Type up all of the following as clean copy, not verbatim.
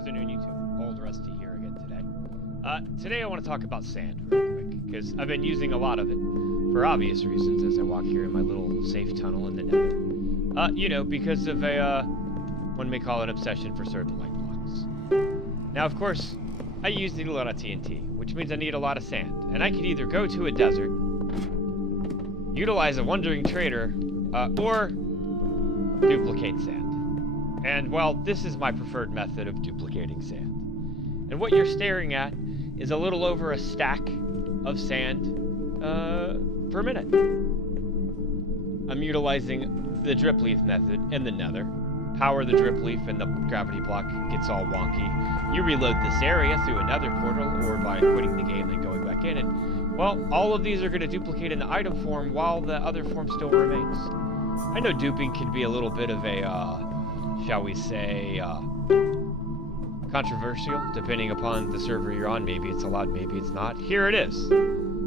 afternoon, YouTube. Old Rusty here again today. Today I want to talk about sand real quick, because I've been using a lot of it for obvious reasons as I walk here in my little safe tunnel in the nether. You know, because of a, one may call it an obsession for certain light blocks. Now, of course, I use a lot of TNT, which means I need a lot of sand. And I could either go to a desert, utilize a wandering trader, or duplicate sand. And, well, this is my preferred method of duplicating sand. And what you're staring at is a little over a stack of sand per minute. I'm utilizing the drip leaf method in the nether. Power the drip leaf and the gravity block gets all wonky. You reload this area through another portal or by quitting the game and going back in, and, well, all of these are going to duplicate in the item form while the other form still remains. I know duping can be a little bit of a, shall we say, controversial, depending upon the server you're on. Maybe it's allowed, maybe it's not. Here it is.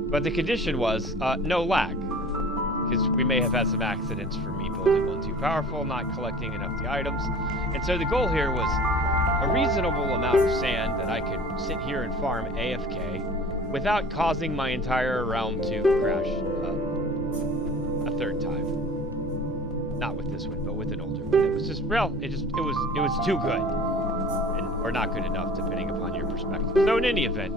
But the condition was, no lag. Because we may have had some accidents for me building one too powerful, not collecting enough of the items. And so the goal here was a reasonable amount of sand that I could sit here and farm AFK without causing my entire realm to crash a third time. Not with this one, but with an older one. It was just, well, it was too good. Or not good enough, depending upon your perspective. So in any event,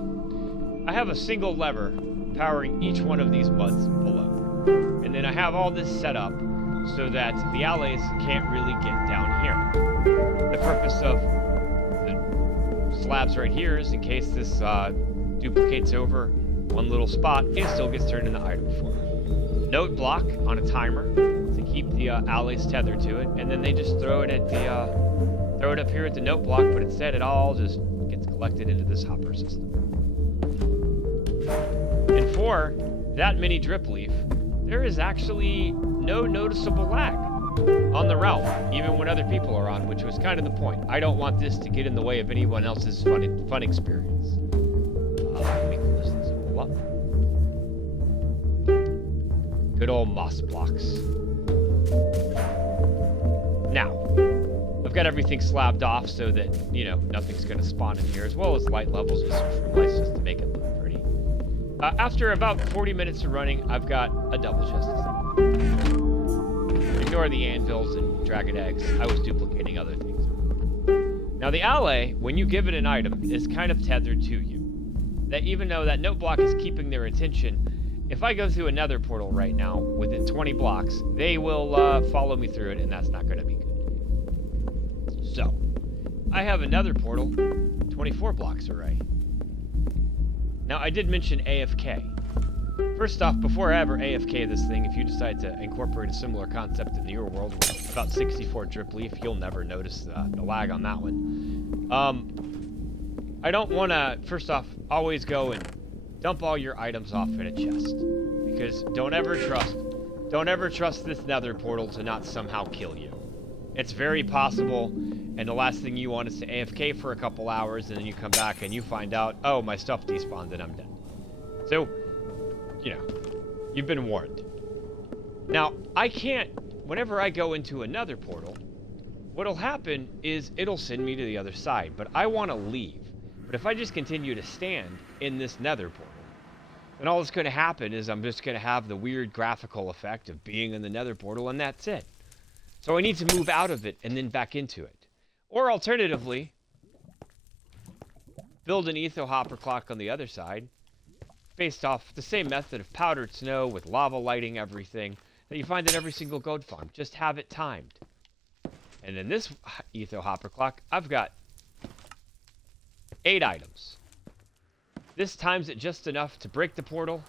I have a single lever powering each one of these buds below. And then I have all this set up so that the allies can't really get down here. The purpose of the slabs right here is in case this duplicates over one little spot, it still gets turned into item form. Note block on a timer to keep the allies tethered to it, and then they just throw it at the throw it up here at the note block, but instead it all just gets collected into this hopper system. And for that mini drip leaf, there is actually no noticeable lag on the realm, even when other people are on, which was kind of the point. I don't want this to get in the way of anyone else's fun experience. Let me close this all up. Good old moss blocks. Now, I've got everything slabbed off so that, you know, nothing's going to spawn in here, as well as light levels with some fruit lights just to make it look pretty. After about 40 minutes of running, I've got a double chest. Ignore the anvils and dragon eggs. I was duplicating other things. Now, the ally, when you give it an item, is kind of tethered to you. That even though that note block is keeping their attention, if I go through another portal right now, within 20 blocks, they will follow me through it, and that's not going to be good. So, I have another portal, 24 blocks away. Now, I did mention AFK. First off, before I ever AFK this thing, if you decide to incorporate a similar concept in your world with about 64 drip leaf, you'll never notice the lag on that one. I don't want to, first off, always go and dump all your items off in a chest. Because don't ever trust this nether portal to not somehow kill you. It's very possible, and the last thing you want is to AFK for a couple hours, and then you come back and you find out, oh, my stuff despawned and I'm dead. So, you know, you've been warned. Now, I can't, whenever I go into another portal, what'll happen is it'll send me to the other side, but I want to leave. But if I just continue to stand in this nether portal, then all that's going to happen is I'm just going to have the weird graphical effect of being in the nether portal, and that's it. So I need to move out of it and then back into it. Or alternatively, build an etho hopper clock on the other side, based off the same method of powdered snow with lava lighting everything that you find at every single gold farm. Just have it timed. And in this etho hopper clock, I've got 8 items. This times it just enough to break the portal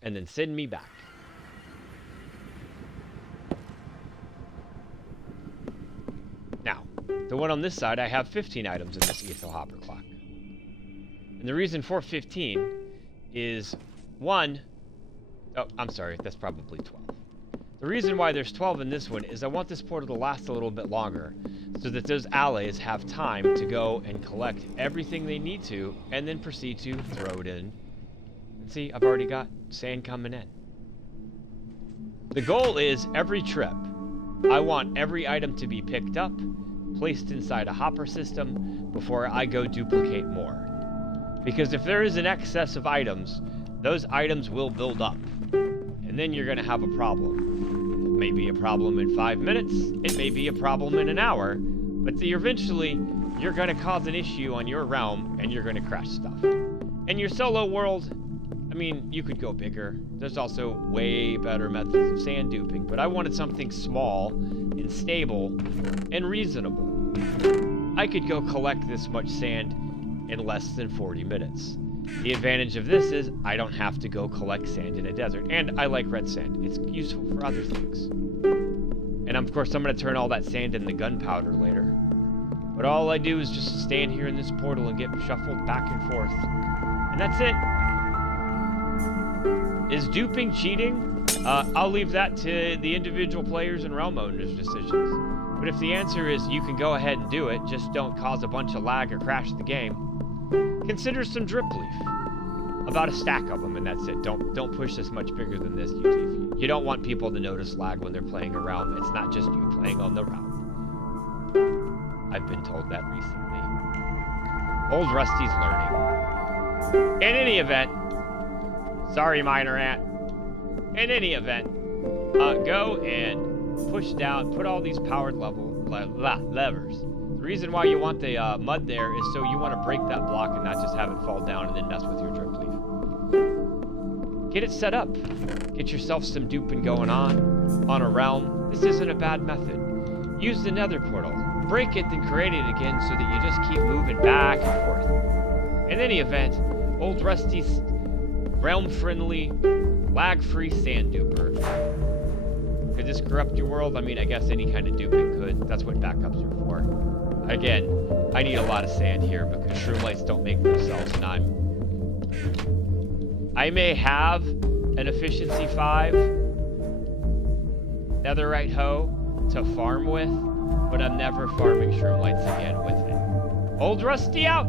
and then send me back. Now, the one on this side, I have 15 items in this etho hopper clock. And the reason for 15 is, one, oh, I'm sorry, that's probably 12. The reason why there's 12 in this one is I want this portal to last a little bit longer so that those allies have time to go and collect everything they need to and then proceed to throw it in. And see, I've already got sand coming in. The goal is every trip, I want every item to be picked up placed inside a hopper system before I go duplicate more. Because if there is an excess of items, those items will build up. And then you're going to have a problem. It may be a problem in 5 minutes, it may be a problem in an hour, but eventually you're going to cause an issue on your realm and you're going to crash stuff. In your solo world, I mean, you could go bigger. There's also way better methods of sand duping, but I wanted something small and stable and reasonable. I could go collect this much sand in less than 40 minutes. The advantage of this is I don't have to go collect sand in a desert, and I like red sand. It's useful for other things. And of course, I'm going to turn all that sand into gunpowder later. But all I do is just stand here in this portal and get shuffled back and forth. And that's it. Is duping cheating? I'll leave that to the individual players and realm owners' decisions. But if the answer is you can go ahead and do it, just don't cause a bunch of lag or crash the game, consider some drip leaf. About a stack of them, and that's it. Don't push this much bigger than this. You don't want people to notice lag when they're playing a realm. It's not just you playing on the realm. I've been told that recently. Old Rusty's learning. In any event, sorry, minor ant. In any event, go and push down, put all these powered levers. The reason why you want the mud there is so you want to break that block and not just have it fall down and then mess with your drip leaf. Get it set up. Get yourself some duping going on a realm. This isn't a bad method. Use the nether portal. Break it, then create it again so that you just keep moving back and forth. In any event, Old Rusty's realm-friendly, lag-free sand duper. Could this corrupt your world? I mean, I guess any kind of duping could. That's what backups are for. Again, I need a lot of sand here because shroomlights don't make themselves, and I may have an efficiency 5 netherite hoe to farm with, but I'm never farming shroomlights again with it. Old Rusty out!